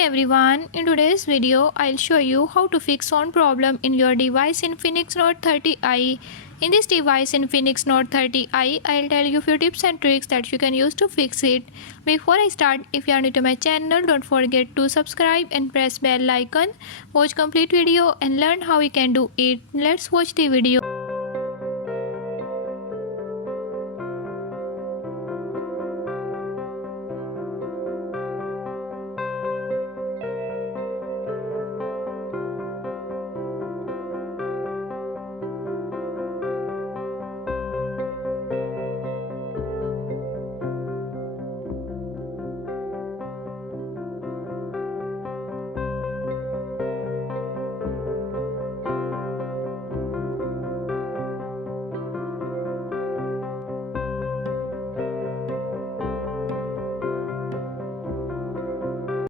Hey everyone, in today's video I'll show you how to fix sound problem in your device Infinix Note 30i. In this device Infinix Note 30i, I'll tell you few tips and tricks that you can use to fix it. Before I start, if you are new to my channel, don't forget to subscribe and press bell icon. Watch complete video and learn how you can do it. Let's watch the video.